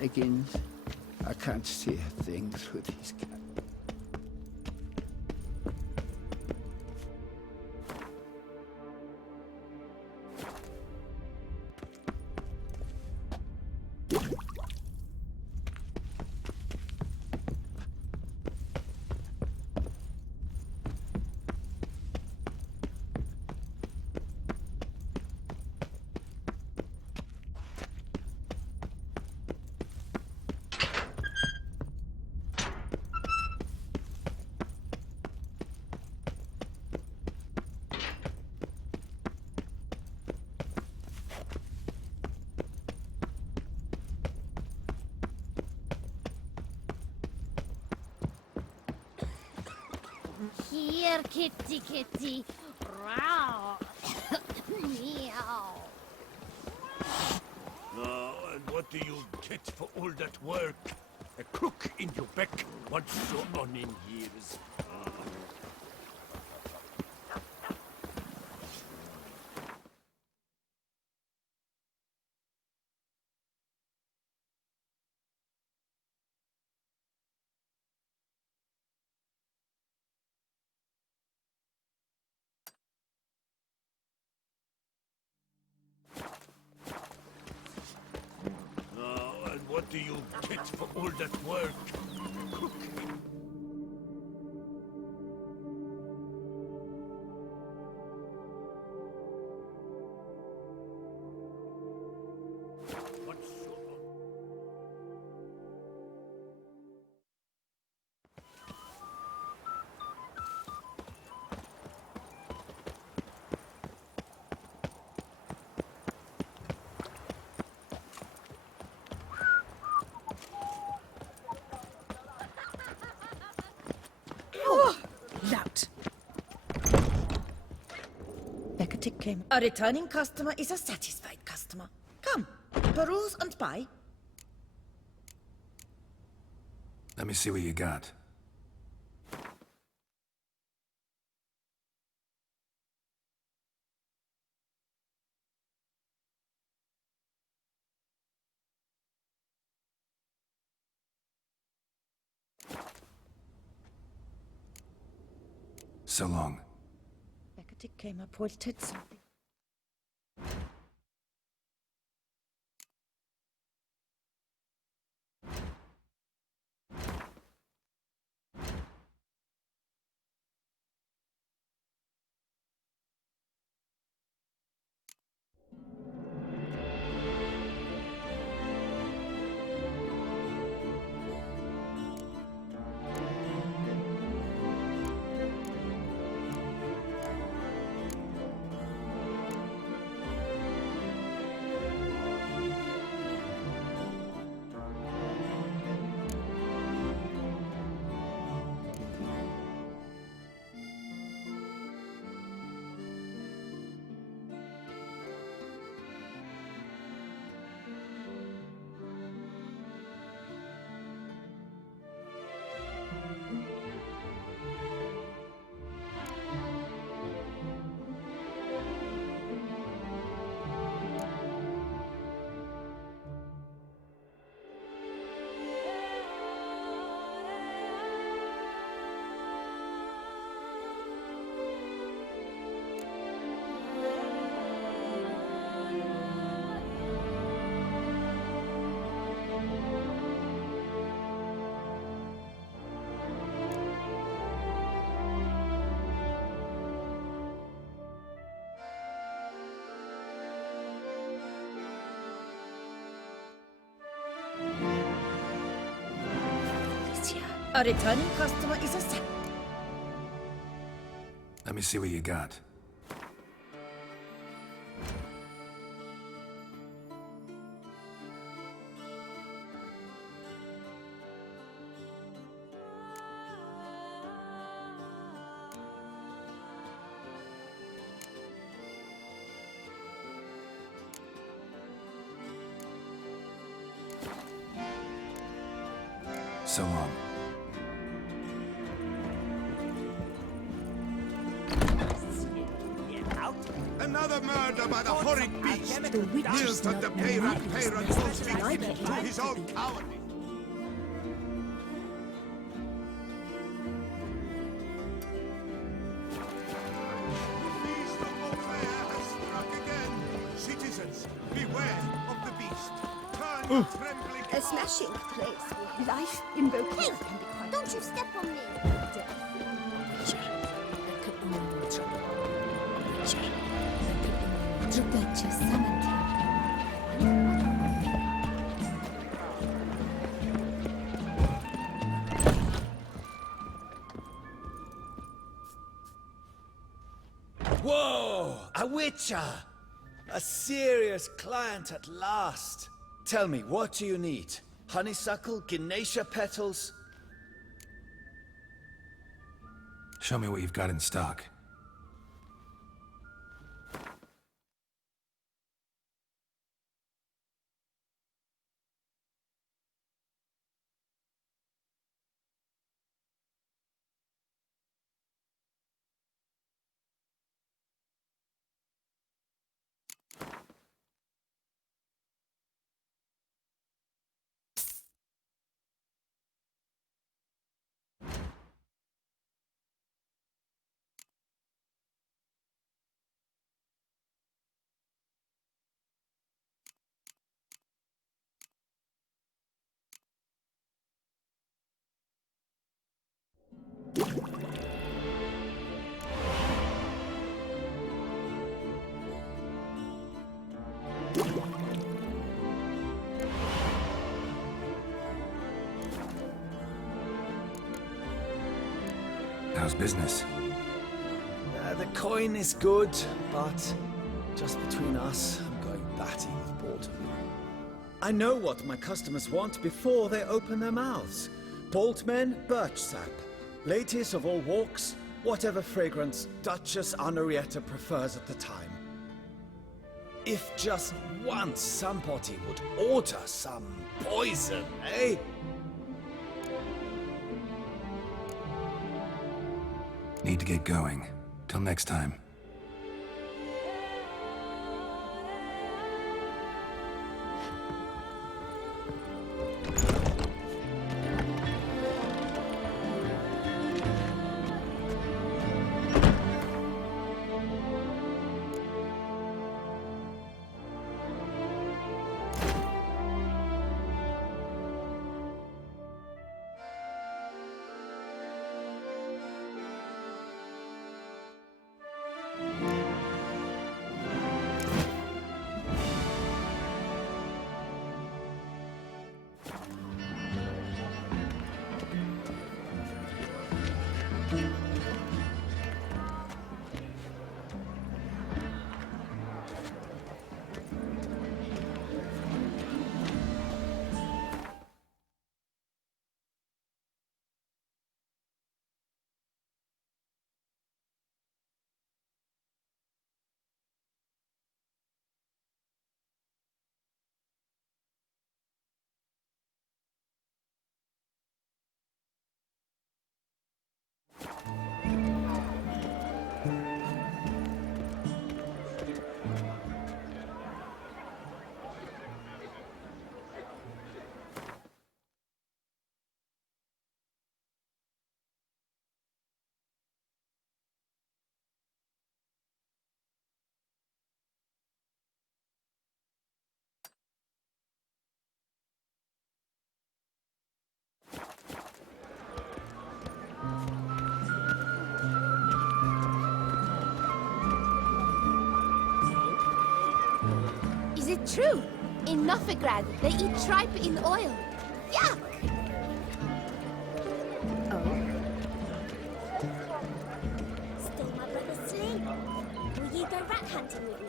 shenanigans. I can't see a thing through these cats. Here, kitty, kitty. Row. Meow. Now, and what do you get for all that work? A crook in your back once so on in years. What do you get for all that work? Cooking. What's so Loud. Tick came. A returning customer is a satisfied customer. Come, peruse and buy. Let me see what you got. So long. Tick came up, wanted something. A returning customer is a satisfied. Let me see what you got. So long. Get out? Another murder by the horrid beast! The witch Killed is on not the no Peyran marvelous falls method like victim it. to his own cowardice! Beast of warfare has struck again! Citizens, beware of the beast! Turn your trembling A smashing place. Life invoked can be quite. Don't you step on me. Whoa! A witcher! A serious client at last. Tell me, what do you need? Honeysuckle? Ganesha petals? Show me what you've got in stock. How's business? The coin is good, but just between us, I'm going batty with boredom. I know what my customers want before they open their mouths. Boltmen, birch sap. Ladies of all walks, whatever fragrance Duchess Honoretta prefers at the time. If just once somebody would order some poison, eh? Need to get going. Till next time. Is it true? In Novigrad, they eat tripe in oil. Yuck! Oh. Still my brother's sleep. Will you go rat hunting with me?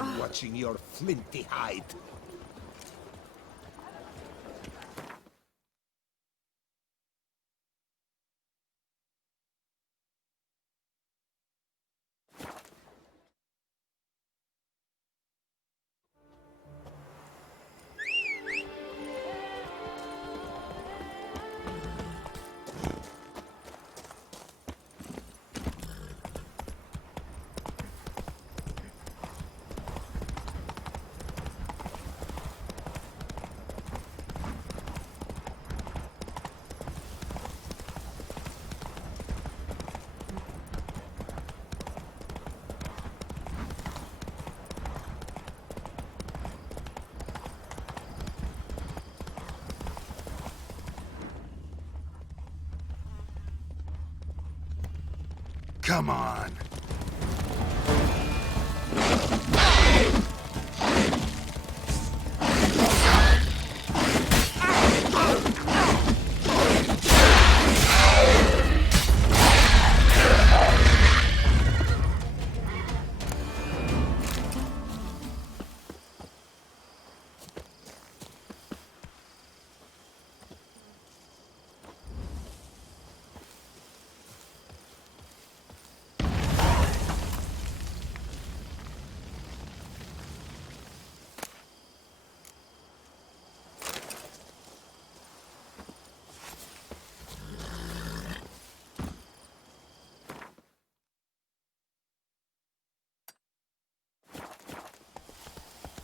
I'm watching your flinty hide. Come on.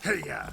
Hey, yeah.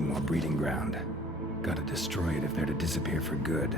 More breeding ground. Gotta destroy it if they're to disappear for good.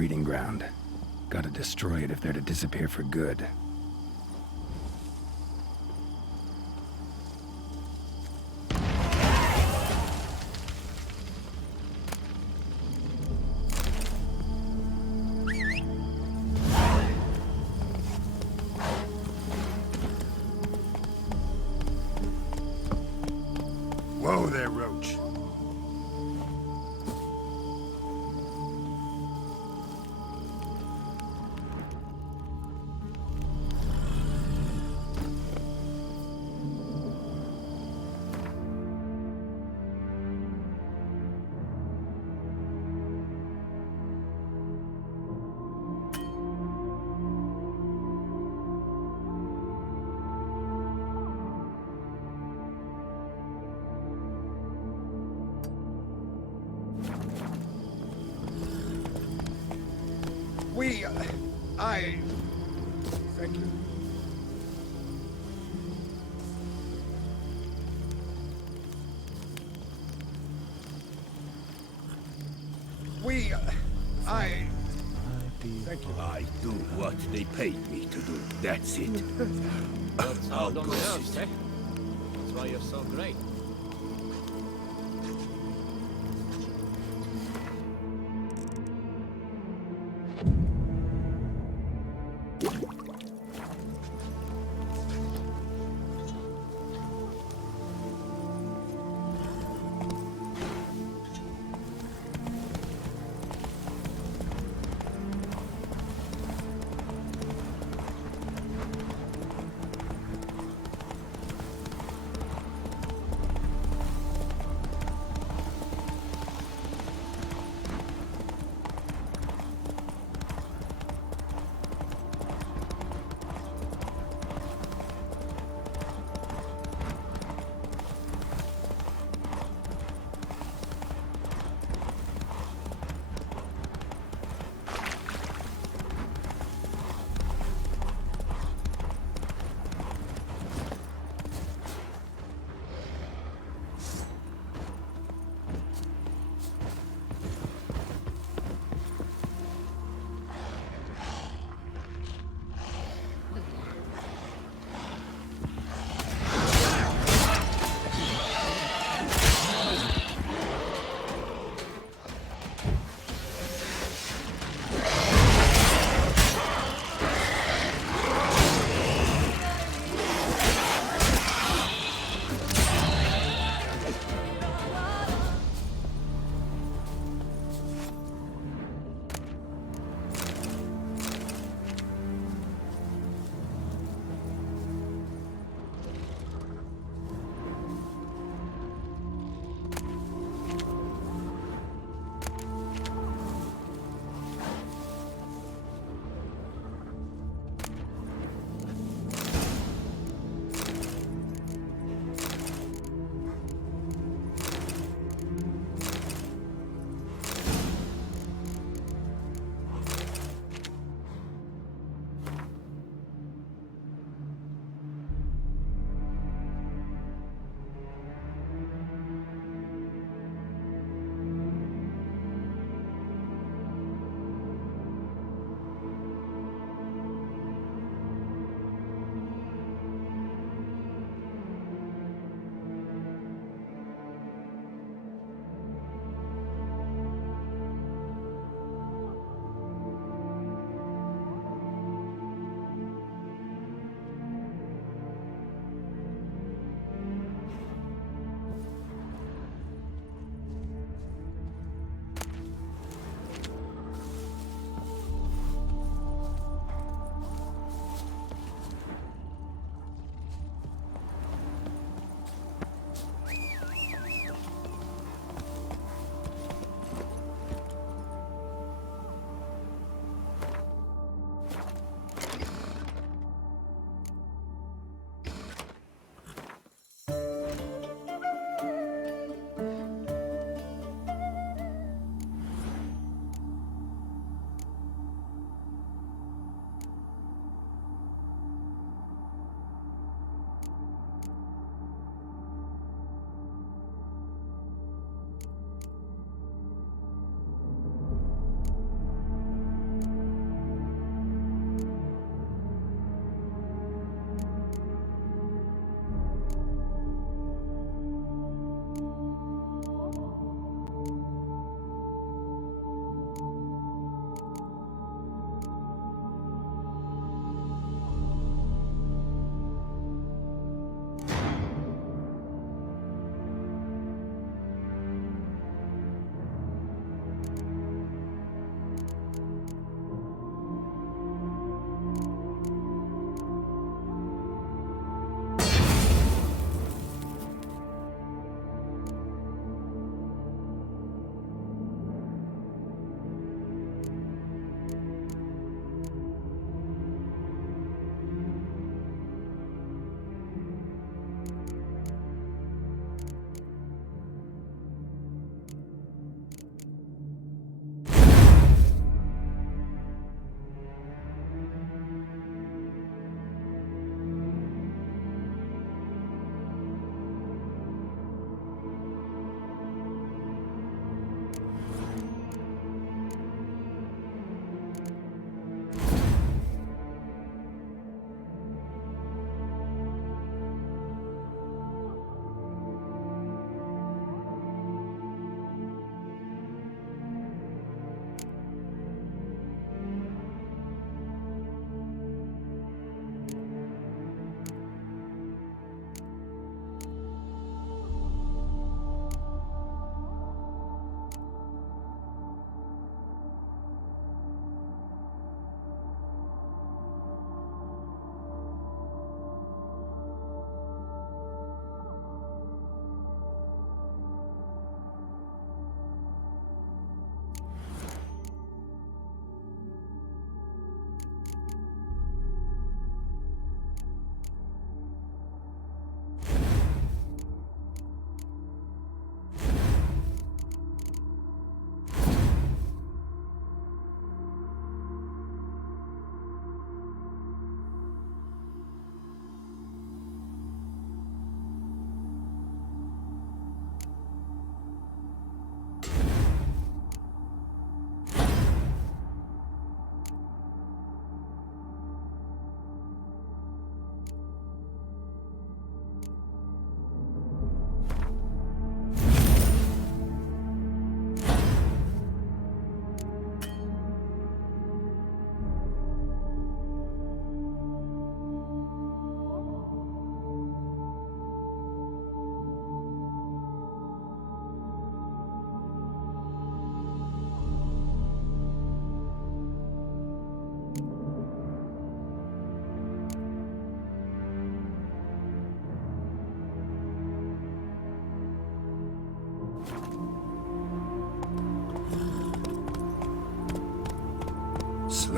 breeding ground. Gotta destroy it if they're to disappear for good. Whoa there, Roach. Thank you. Thank you. I do what they paid me to do. That's it. That's hard on the nerves, eh? That's why you're so great.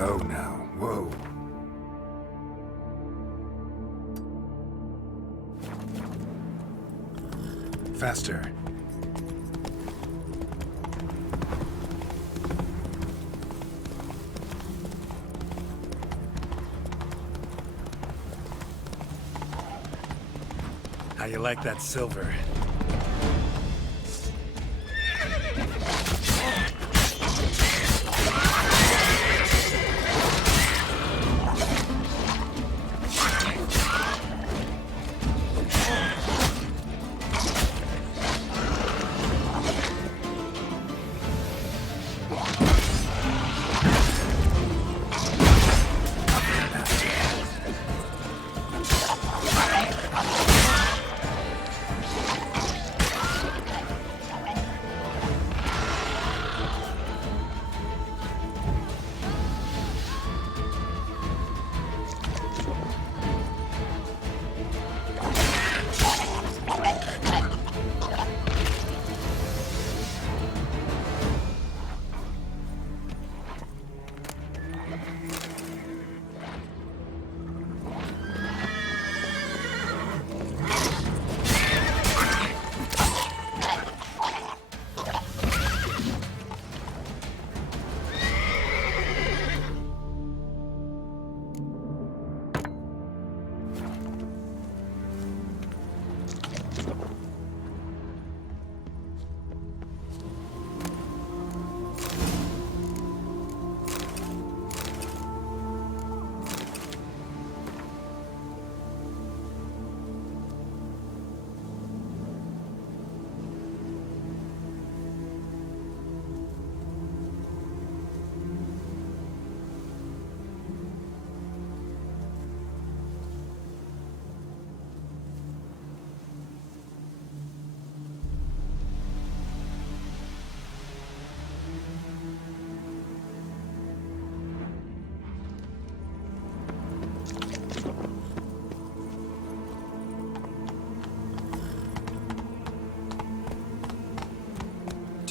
Slow now. Whoa. Faster. How you like that silver?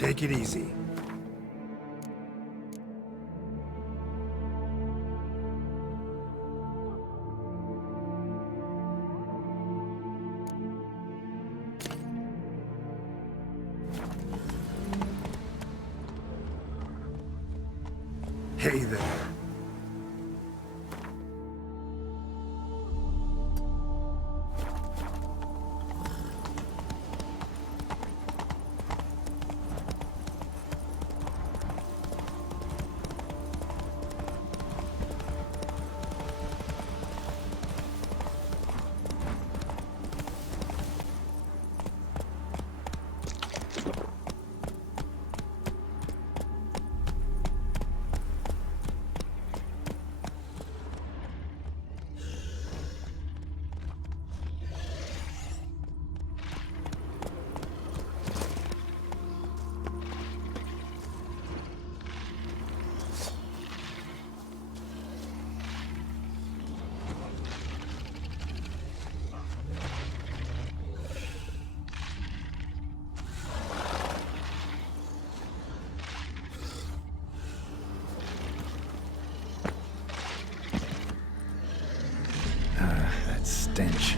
Take it easy. Hey there. That stench.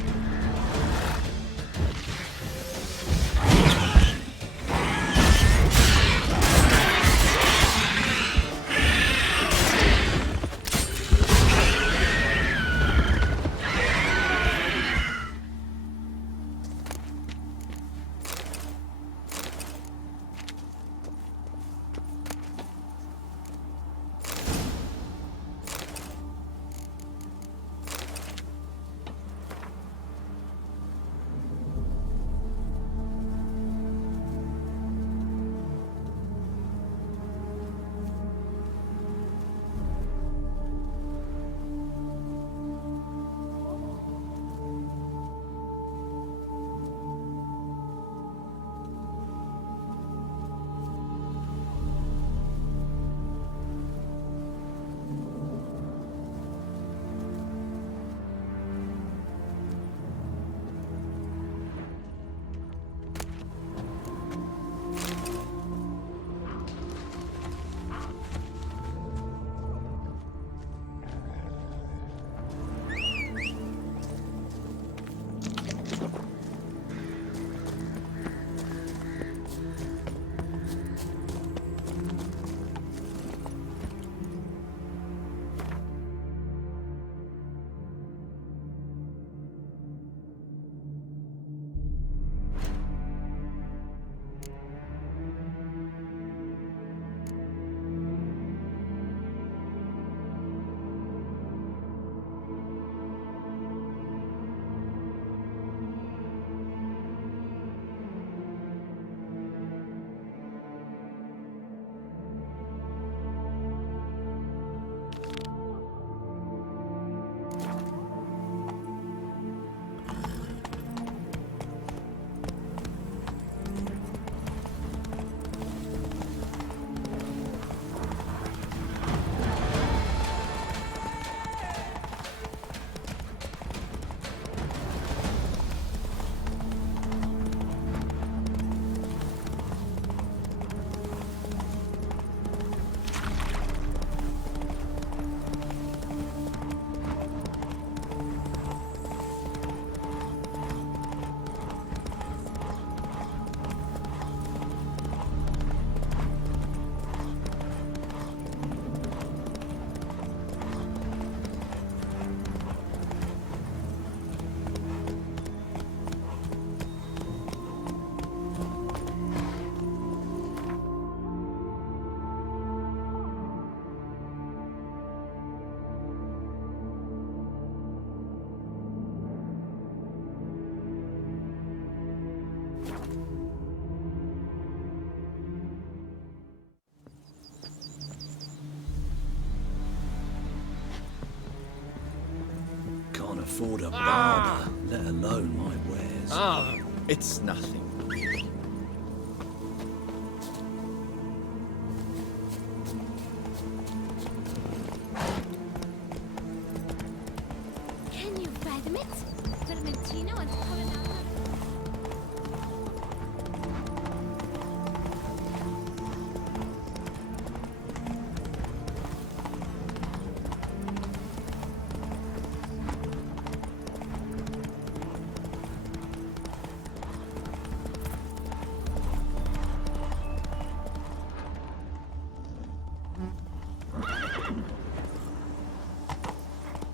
can't afford a barber, let alone my wares. Ah, It's nothing. Can you fathom it? Vermentino and Coronado.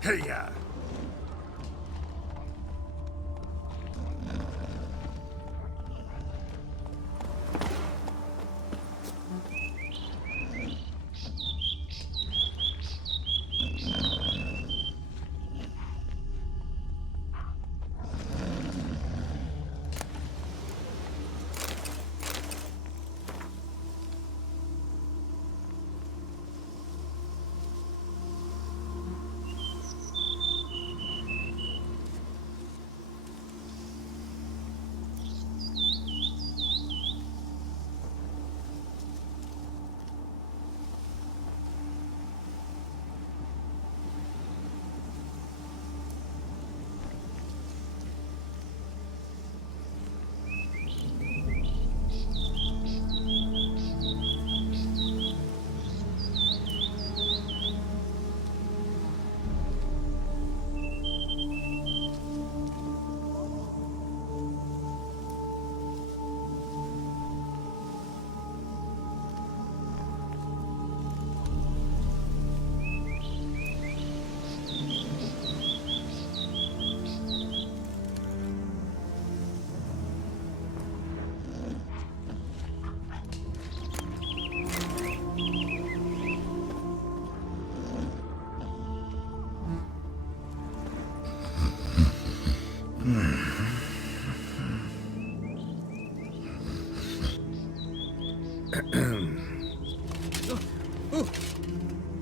Hey-ya!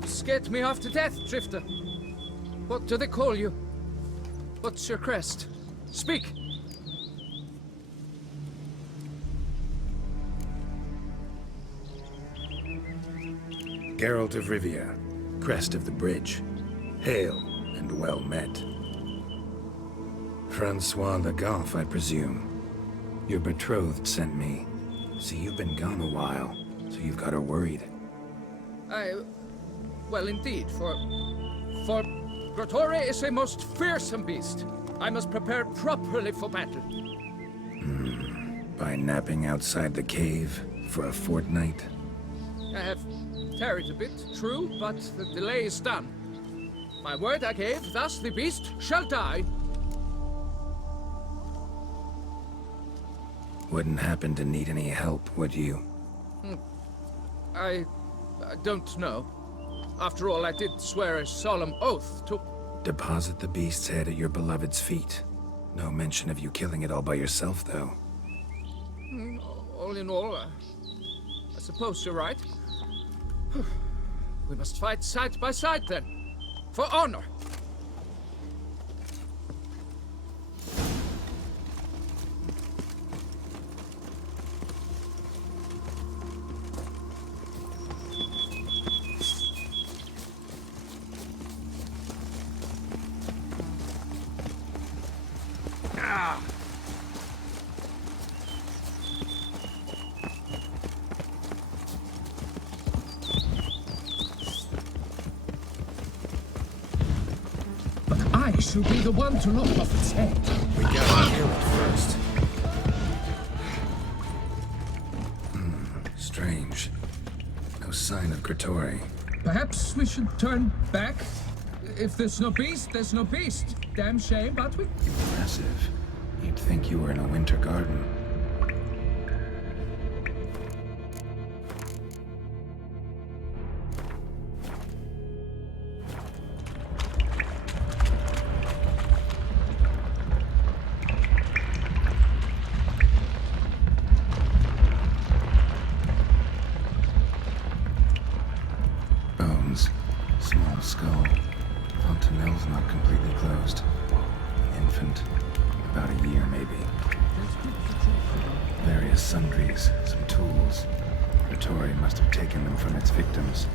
Scared me half to death, Drifter. What do they call you? What's your crest? Speak! Geralt de Rivia, crest of the bridge. Hail and well met. Francois Le Goff, I presume. Your betrothed sent me. See, you've been gone a while, so you've got her worried. Well, indeed, for Grotore is a most fearsome beast. I must prepare properly for battle. By napping outside the cave for a fortnight? I have tarried a bit, true, but the delay is done. My word I gave, thus the beast shall die. Wouldn't happen to need any help, would you? I don't know. After all, I did swear a solemn oath to... Deposit the beast's head at your beloved's feet. No mention of you killing it all by yourself, though. All in all, I suppose you're right. We must fight side by side, then. For honor. I shall be the one to lop off its head. We gotta kill it first. Strange. No sign of Grotore. Perhaps we should turn back? If there's no beast, there's no beast. Damn shame, but we... Impressive. You'd think you were in a winter garden. Bones. Small skull. Fontanelle's not completely closed. infant. About a year, maybe. Various sundries, some tools. Vittori must have taken them from its victims.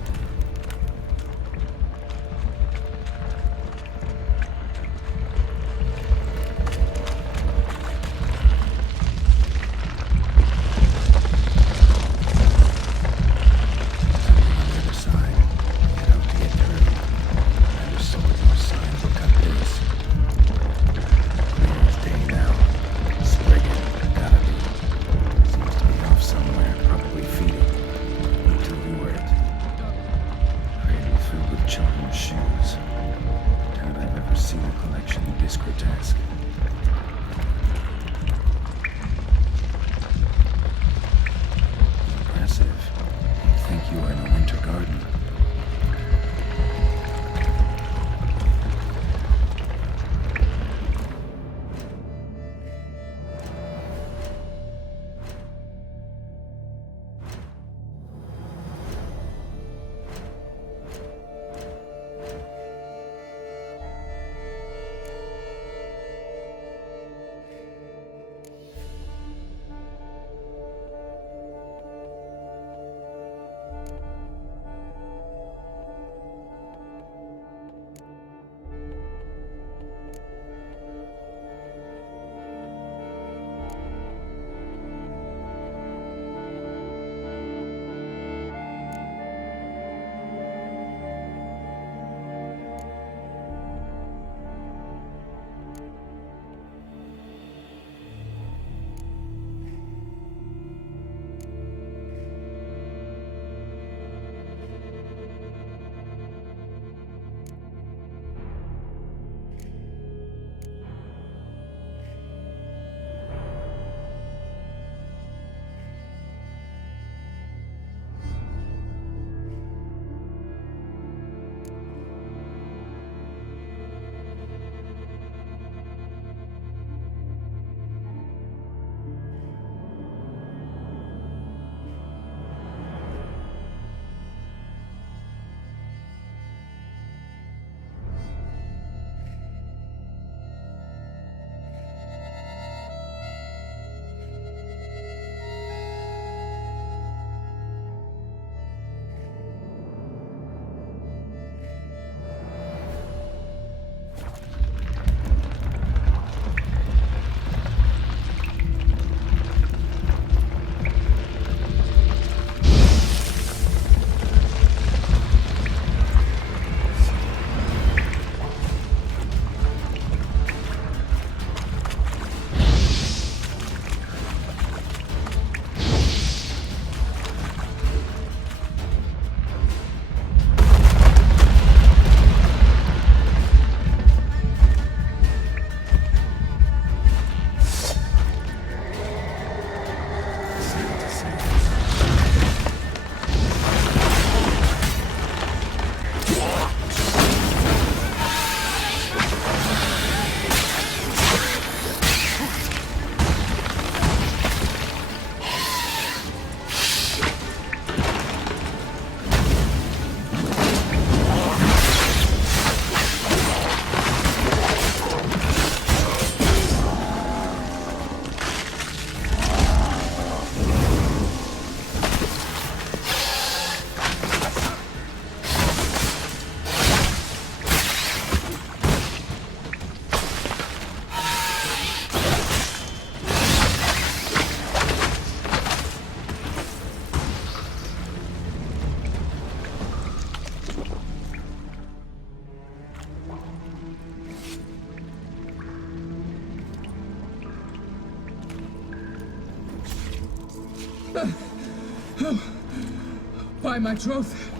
By my troth,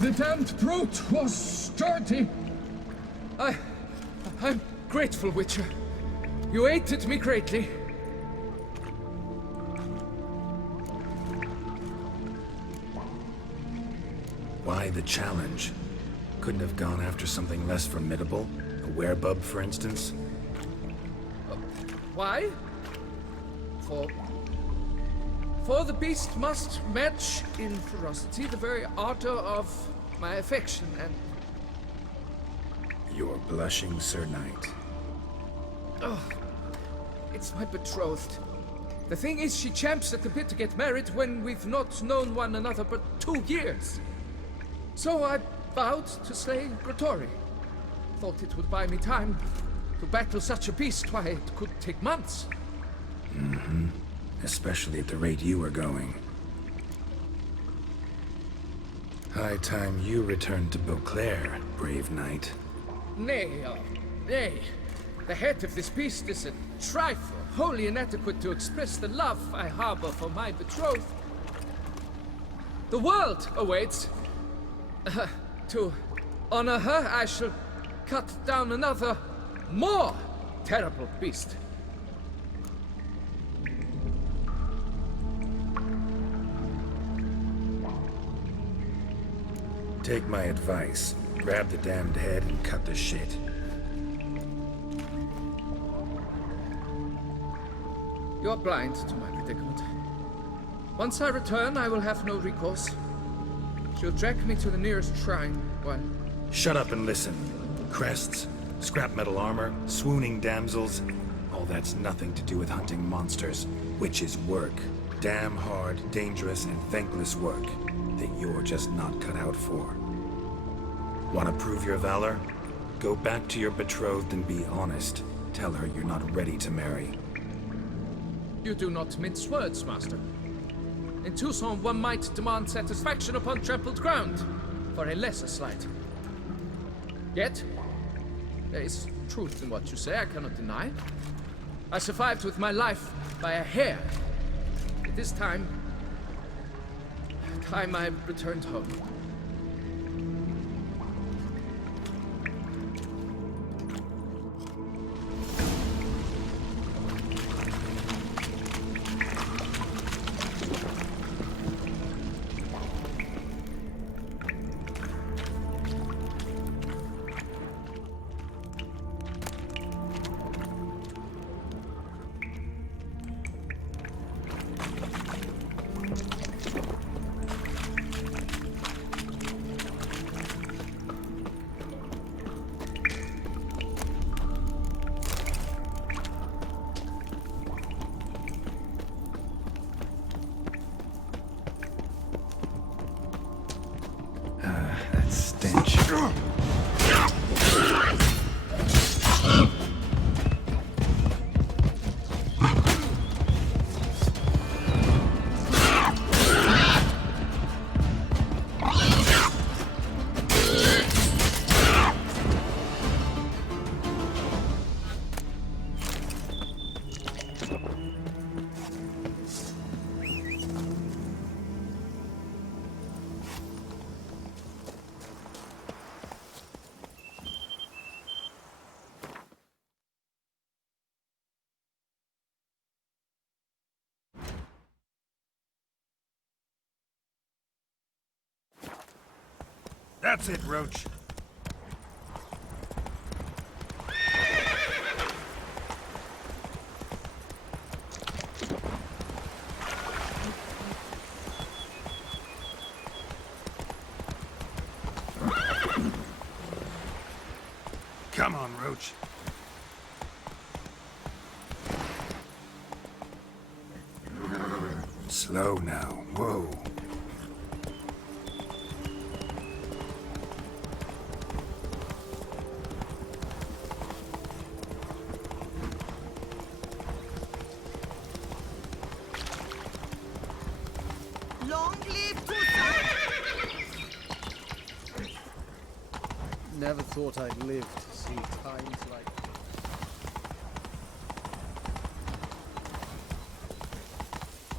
the damned brute was sturdy. I'm grateful, Witcher. You aided me greatly. Why the challenge? Couldn't have gone after something less formidable? A werebub, for instance? Why? For the beast must match in ferocity the very ardor of my affection, and... You're blushing, Sir Knight. Oh, it's my betrothed. The thing is, she champs at the bit to get married when we've not known one another but 2 years. So I vowed to slay Grottori. Thought it would buy me time to battle such a beast. Why, it could take months. Mm-hmm. Especially at the rate you were going. High time you returned to Beauclair, brave knight. Nay, nay. The head of this beast is a trifle, wholly inadequate to express the love I harbor for my betrothed. The world awaits. To honor her, I shall cut down another, more terrible beast. Take my advice. Grab the damned head and cut the shit. You're blind to my predicament. Once I return, I will have no recourse. She'll drag me to the nearest shrine, while... Shut up and listen. Crests, scrap metal armor, swooning damsels. All that's nothing to do with hunting monsters, which is work. Damn hard, dangerous, and thankless work that you're just not cut out for. Want to prove your valor? Go back to your betrothed and be honest. Tell her you're not ready to marry. You do not mince words, master. In Tucson, one might demand satisfaction upon trampled ground for a lesser slight. Yet, there is truth in what you say, I cannot deny. I survived with my life by a hair. It is time I returned home. That stench. That's it, Roach. Come on, Roach. Slow now. Whoa. Long live Tucson! Never thought I'd live to see times like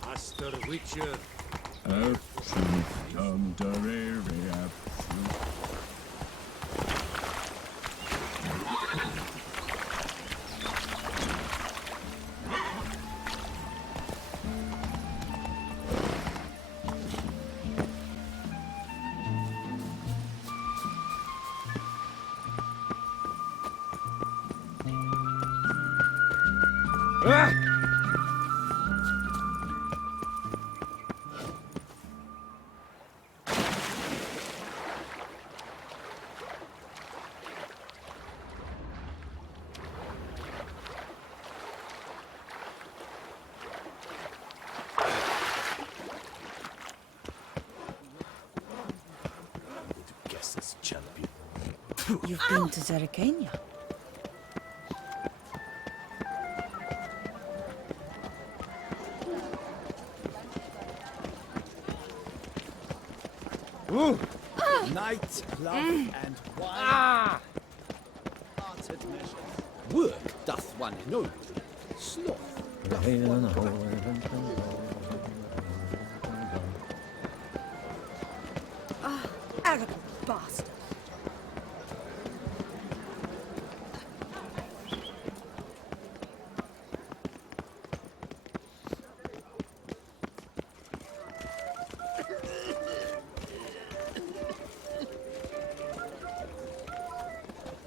Master Witcher. Absolutum darere absolute. You've been to Zerikania? Night, love, and wine. Hearted measures. Work doth one ennoble. Sloth doth one Arrogant bastard.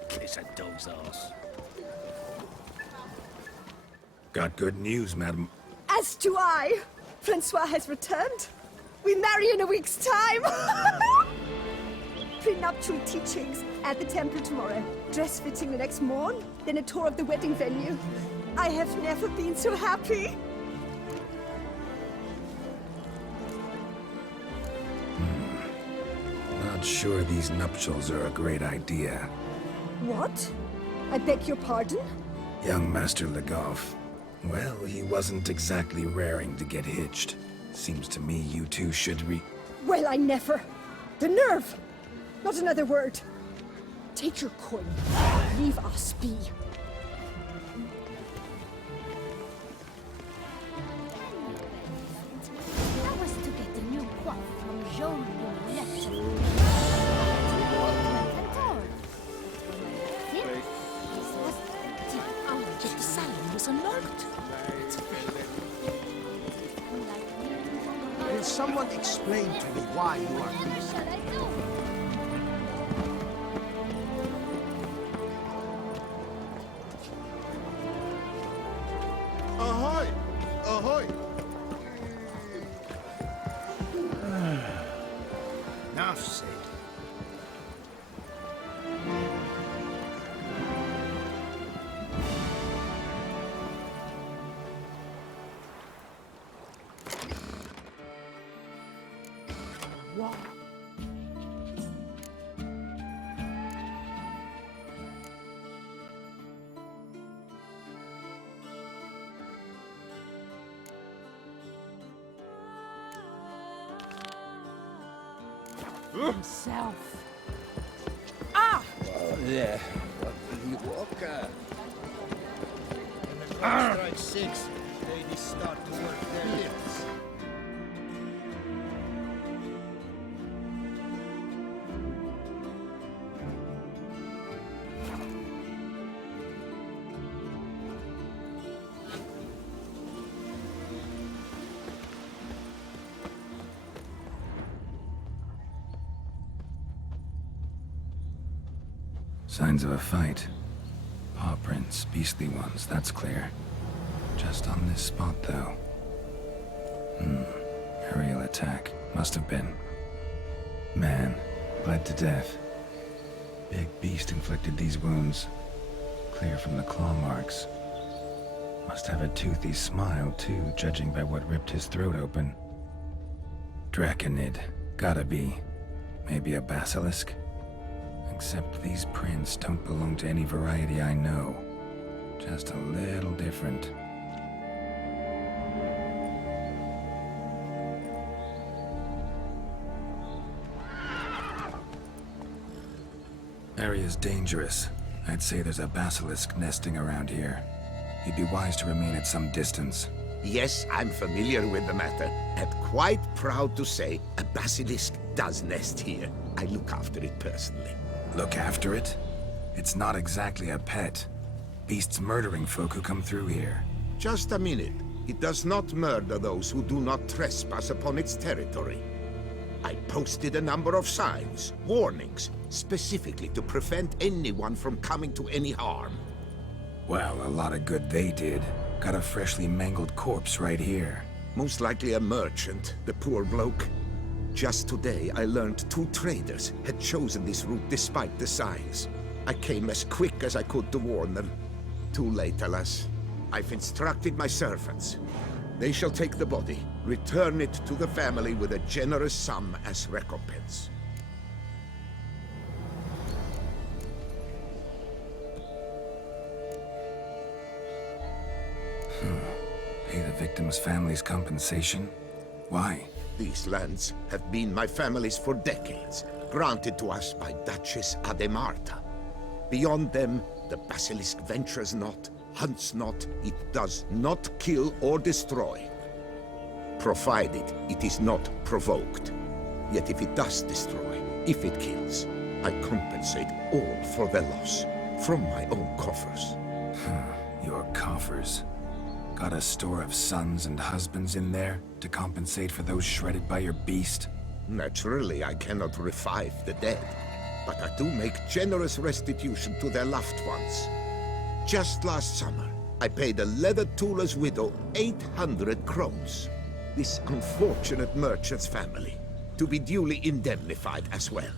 Kiss a dog's ass. Got good news, madam. As do I. Francois has returned. We marry in a week's time. Prenuptial teachings at the temple tomorrow. Dress fitting the next morn. Then a tour of the wedding venue. I have never been so happy. Not sure these nuptials are a great idea. What? I beg your pardon? Young Master Legoff. Well, he wasn't exactly raring to get hitched. Seems to me you two should Well, I never. The nerve! Not another word. Take your coin. Leave us be. That was to get the new coif from Jean who left. Yet the salon was unlocked. Will someone explain to me why you are here? Shall I do? Ahoy! Ahoy! Enough said. Himself. Oh, there. What will you walk? When the clock strikes 6, ladies start to work their lips. Signs of a fight. Paw prints, beastly ones, that's clear. Just on this spot, though. Aerial attack. Must have been. Man, bled to death. Big beast inflicted these wounds. Clear from the claw marks. Must have a toothy smile, too, judging by what ripped his throat open. Draconid. Gotta be. Maybe a basilisk? Except these prints don't belong to any variety I know. Just a little different. Area's dangerous. I'd say there's a basilisk nesting around here. You'd be wise to remain at some distance. Yes, I'm familiar with the matter, and quite proud to say a basilisk does nest here. I look after it personally. Look after it? It's not exactly a pet. Beasts murdering folk who come through here. Just a minute. It does not murder those who do not trespass upon its territory. I posted a number of signs, warnings, specifically to prevent anyone from coming to any harm. Well, a lot of good they did. Got a freshly mangled corpse right here. Most likely a merchant, the poor bloke. Just today, I learned 2 traders had chosen this route despite the signs. I came as quick as I could to warn them. Too late, alas. I've instructed my servants. They shall take the body, return it to the family with a generous sum as recompense. Pay the victim's family's compensation? Why? These lands have been my family's for decades, granted to us by Duchess Ademarta. Beyond them, the basilisk ventures not, hunts not, it does not kill or destroy. Provided it is not provoked. Yet if it does destroy, if it kills, I compensate all for the loss, from my own coffers. Your coffers. Got a store of sons and husbands in there to compensate for those shredded by your beast? Naturally, I cannot revive the dead, but I do make generous restitution to their loved ones. Just last summer, I paid a leather tooler's widow 800 crowns. This unfortunate merchant's family, to be duly indemnified as well.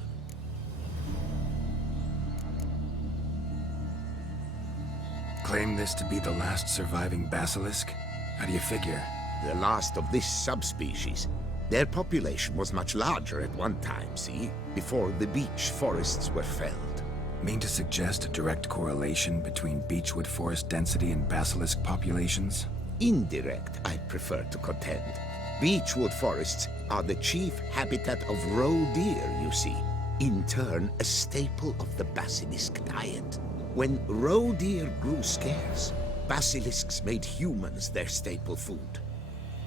Claim this to be the last surviving basilisk? How do you figure? The last of this subspecies. Their population was much larger at one time, see? Before the beech forests were felled. Mean to suggest a direct correlation between beechwood forest density and basilisk populations? Indirect, I prefer to contend. Beechwood forests are the chief habitat of roe deer, you see. In turn, a staple of the basilisk diet. When roe deer grew scarce, basilisks made humans their staple food.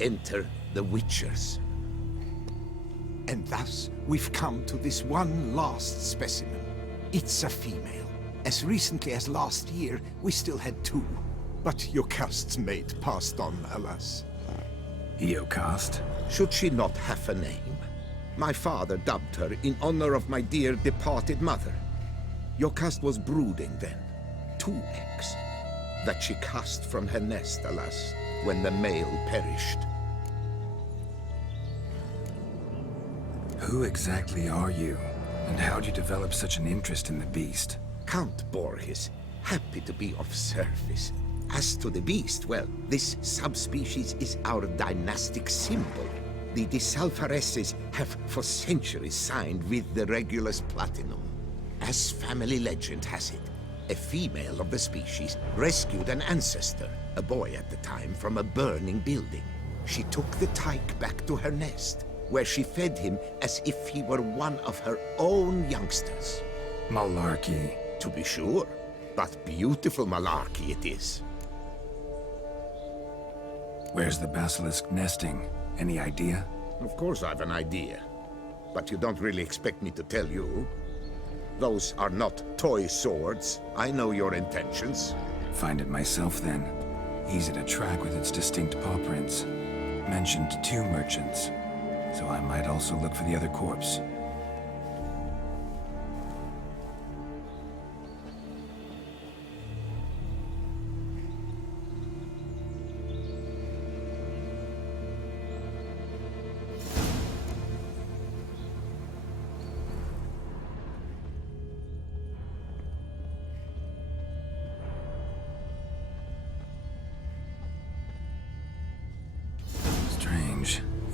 Enter the witchers. And thus, we've come to this one last specimen. It's a female. As recently as last year, we still had 2. But Jocast's mate passed on, alas. Jocast? Should she not have a name? My father dubbed her in honor of my dear departed mother. Jocast was brooding then. 2 eggs. That she cast from her nest, alas, when the male perished. Who exactly are you? And how'd you develop such an interest in the beast? Count Borges, happy to be of service. As to the beast, well, this subspecies is our dynastic symbol. The de Salfareses have for centuries signed with the Regulus Platinum. As family legend has it, a female of the species rescued an ancestor, a boy at the time, from a burning building. She took the tyke back to her nest, where she fed him as if he were one of her own youngsters. Malarkey. To be sure, but beautiful malarkey it is. Where's the basilisk nesting? Any idea? Of course I've an idea, but you don't really expect me to tell you. Those are not toy swords. I know your intentions. Find it myself then. Easy to track with its distinct paw prints. Mentioned 2 merchants, so I might also look for the other corpse.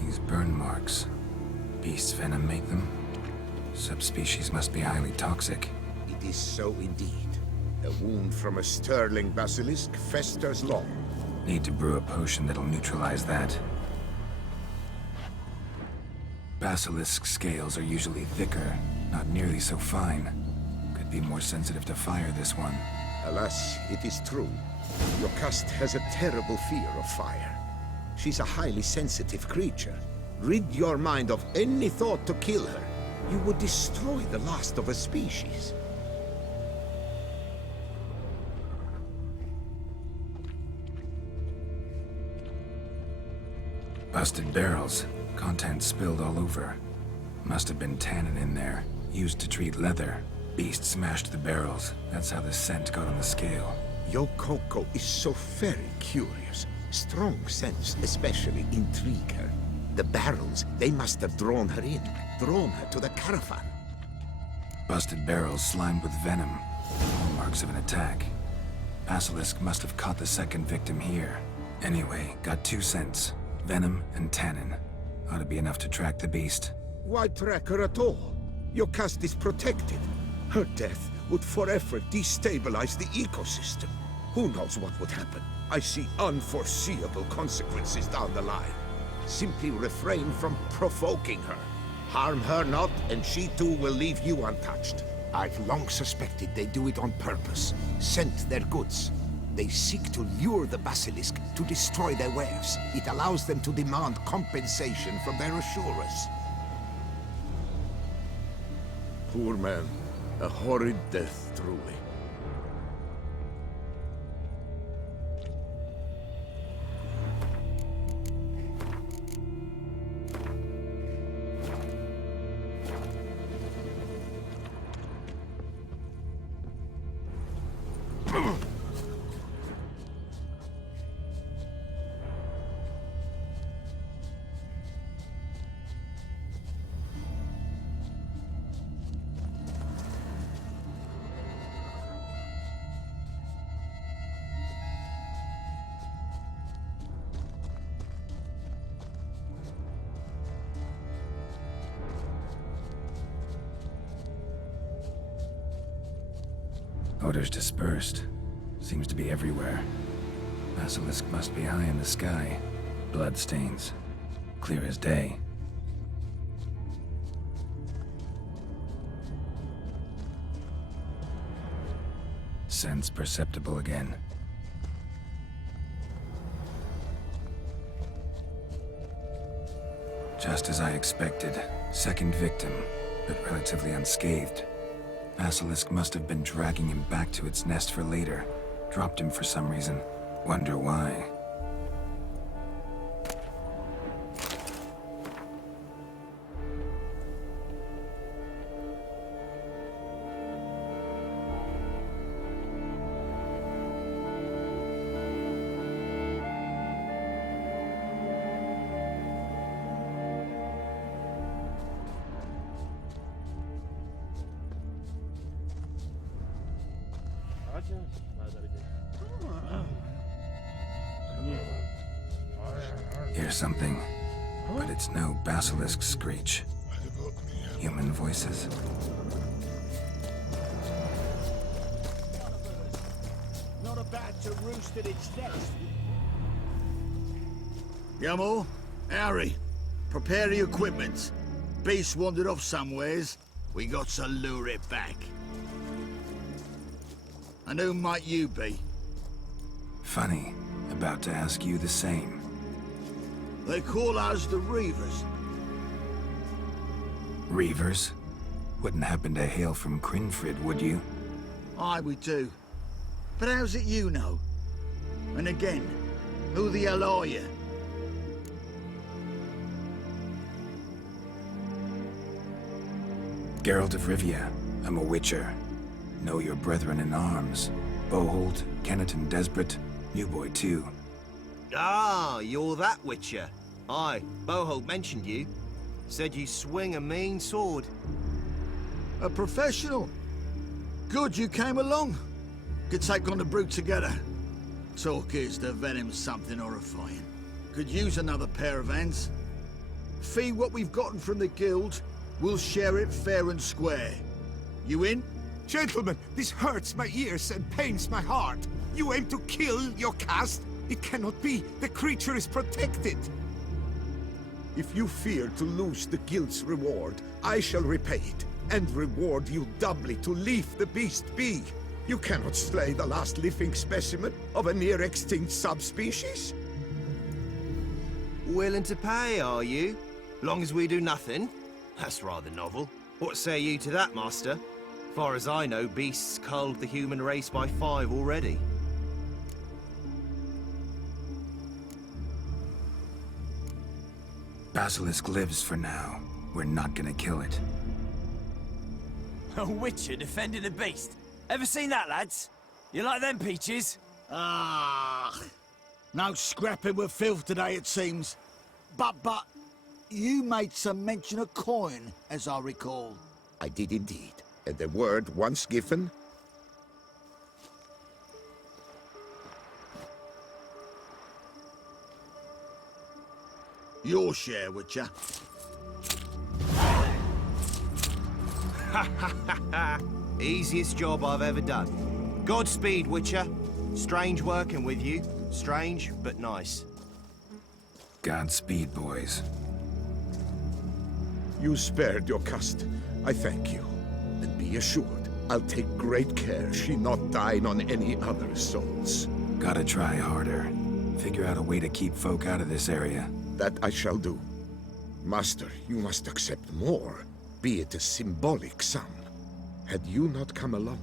These burn marks. Beast's venom make them? Subspecies must be highly toxic. It is so indeed. A wound from a sterling basilisk festers long. Need to brew a potion that'll neutralize that. Basilisk scales are usually thicker, not nearly so fine. Could be more sensitive to fire, this one. Alas, it is true. Jocast has a terrible fear of fire. She's a highly sensitive creature. Rid your mind of any thought to kill her. You would destroy the last of a species. Busted barrels. Contents spilled all over. Must have been tannin in there. Used to treat leather. Beast smashed the barrels. That's how the scent got on the scale. Yokoko is so very curious. Strong scents especially intrigue her. The barrels, they must have drawn her in. Drawn her to the caravan. Busted barrels slimed with venom. Hallmarks of an attack. Basilisk must have caught the second victim here. Anyway, got 2 scents. Venom and tannin. Ought to be enough to track the beast. Why track her at all? Jocast is protected. Her death would forever destabilize the ecosystem. Who knows what would happen? I see unforeseeable consequences down the line. Simply refrain from provoking her. Harm her not, and she too will leave you untouched. I've long suspected they do it on purpose. Scent their goods. They seek to lure the basilisk to destroy their wares. It allows them to demand compensation from their assurers. Poor man. A horrid death, truly. Odors dispersed. Seems to be everywhere. Basilisk must be high in the sky. Blood stains. Clear as day. Sense perceptible again. Just as I expected. Second victim, but relatively unscathed. Basilisk must have been dragging him back to its nest for later. Dropped him for some reason. Wonder why. Hear something, but it's no basilisk screech. Human voices. Not about to roost at its nest. Yamal, Harry, prepare the equipment. Beast wandered off somewheres. We got to lure it back. And who might you be? Funny. About to ask you the same. They call us the Reavers. Reavers? Wouldn't happen to hail from Crinfrid, would you? Aye, we do. But how's it you know? And again, who the hell are you? Geralt de Rivia. I'm a witcher. Know your brethren in arms. Boholt, Kenneton Desperate, New Boy too. Ah, you're that witcher. Aye, Boholt mentioned you. Said you swing a mean sword. A professional. Good you came along. Could take on the brute together. Talk is the venom's something horrifying. Could use another pair of hands. Fee what we've gotten from the guild, we'll share it fair and square. You in? Gentlemen, this hurts my ears and pains my heart. You aim to kill your caste? It cannot be. The creature is protected. If you fear to lose the guild's reward, I shall repay it, and reward you doubly to leave the beast be. You cannot slay the last living specimen of a near-extinct subspecies. Willing to pay, are you? Long as we do nothing? That's rather novel. What say you to that, master? Far as I know, beasts culled the human race by 5 already. Basilisk lives for now. We're not gonna kill it. A witcher defending a beast. Ever seen that, lads? You like them peaches? Ah, no scrapping with filth today, it seems. But, you made some mention of coin, as I recall. I did indeed. And the word once given... Your share, Witcher. Easiest job I've ever done. Godspeed, Witcher. Strange working with you. Strange, but nice. Godspeed, boys. You spared your cust. I thank you. And be assured, I'll take great care she not dine on any other souls. Gotta try harder. Figure out a way to keep folk out of this area. That I shall do. Master, you must accept more, be it a symbolic sum. Had you not come along,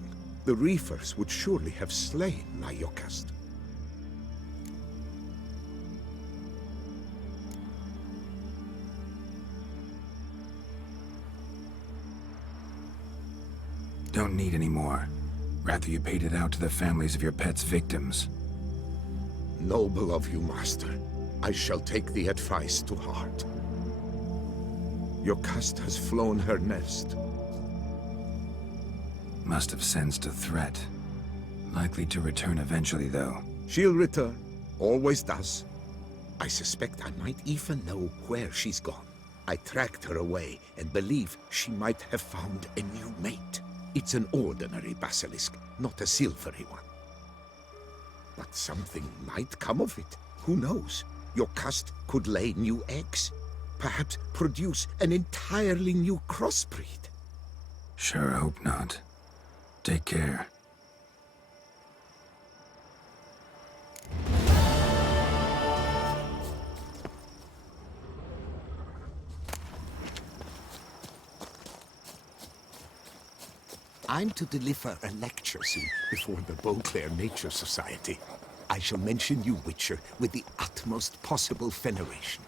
the reefers would surely have slain my Yokast. Don't need any more. Rather you paid it out to the families of your pet's victims. Noble of you, Master. I shall take the advice to heart. Your cust has flown her nest. Must have sensed a threat. Likely to return eventually, though. She'll return. Always does. I suspect I might even know where she's gone. I tracked her away and believe she might have found a new mate. It's an ordinary basilisk, not a silvery one. But something might come of it. Who knows? Your cust could lay new eggs. Perhaps produce an entirely new crossbreed. Sure hope not. Take care. I'm to deliver a lecture soon before the Beauclair Nature Society. I shall mention you, Witcher, with the utmost possible veneration.